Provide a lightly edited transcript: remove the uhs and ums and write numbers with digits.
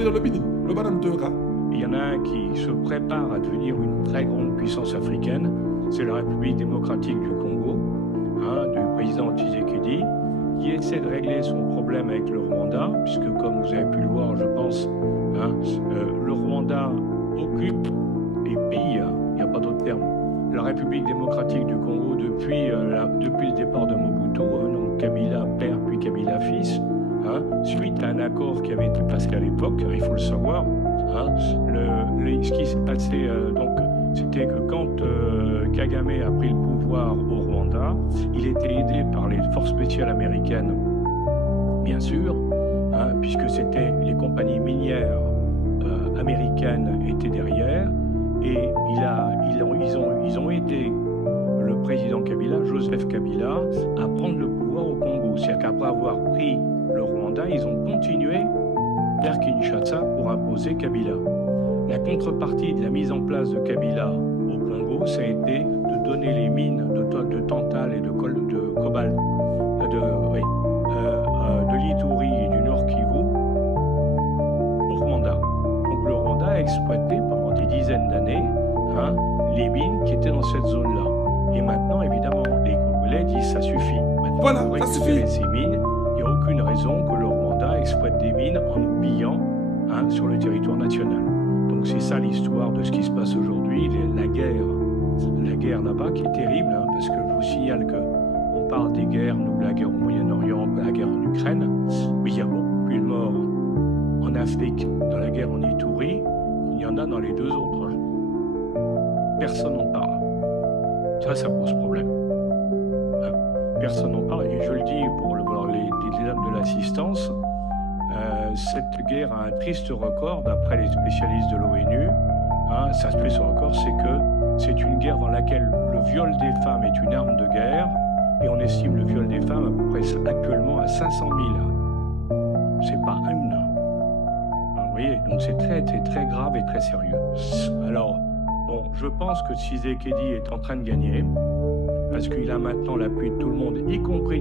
Il y en a un qui se prépare à devenir une très grande puissance africaine, c'est la République démocratique du Congo, du président Tshisekedi, qui essaie de régler son problème avec le Rwanda, puisque comme vous avez pu le voir, je pense, le Rwanda occupe et pille, il n'y a pas d'autre terme, la République démocratique du Congo depuis le départ de Mobutu, donc Kabila père puis Kabila fils, suite à un accord qui avait été passé à l'époque, il faut le savoir. Ce qui s'est passé, c'était que quand Kagame a pris le pouvoir au Rwanda, il était aidé par les forces spéciales américaines, bien sûr, puisque c'était les compagnies minières américaines étaient derrière, et ils ont aidé le président Kabila, Joseph Kabila, à prendre le pouvoir au Congo. C'est-à-dire qu'après avoir pris le Rwanda, ils ont continué vers Kinshasa pour imposer Kabila. La contrepartie de la mise en place de Kabila au Congo, ça a été de donner les mines de Tantal et de cobalt, de l'Ituri et du Nord Kivu au Rwanda. Donc le Rwanda a exploité pendant des dizaines d'années les mines qui étaient dans cette zone-là. Et maintenant, évidemment, les Congolais disent ça suffit. Maintenant, Voilà, pour ça récupérer suffit. ces mines, il n'y a aucune raison que le Rwanda exploite des mines en nous pillant sur le territoire national. Donc c'est ça l'histoire de ce qui se passe aujourd'hui, la guerre là-bas qui est terrible, parce que je vous signale qu'on parle des guerres, nous, la guerre au Moyen-Orient, la guerre en Ukraine, mais il y a beaucoup plus de morts en Afrique, dans la guerre en Ituri, il y en a dans les deux autres. Personne n'en parle. Ça pose problème. Personne n'en parle, et je le dis pour les dames de l'assistance, cette guerre a un triste record, d'après les spécialistes de l'ONU. Sa triste record, c'est que c'est une guerre dans laquelle le viol des femmes est une arme de guerre, et on estime le viol des femmes à peu près actuellement à 500 000. C'est pas une. Vous voyez, donc c'est très grave et très sérieux. Alors, bon, je pense que Tshisekedi est en train de gagner, parce qu'il a maintenant l'appui de tout le monde, y compris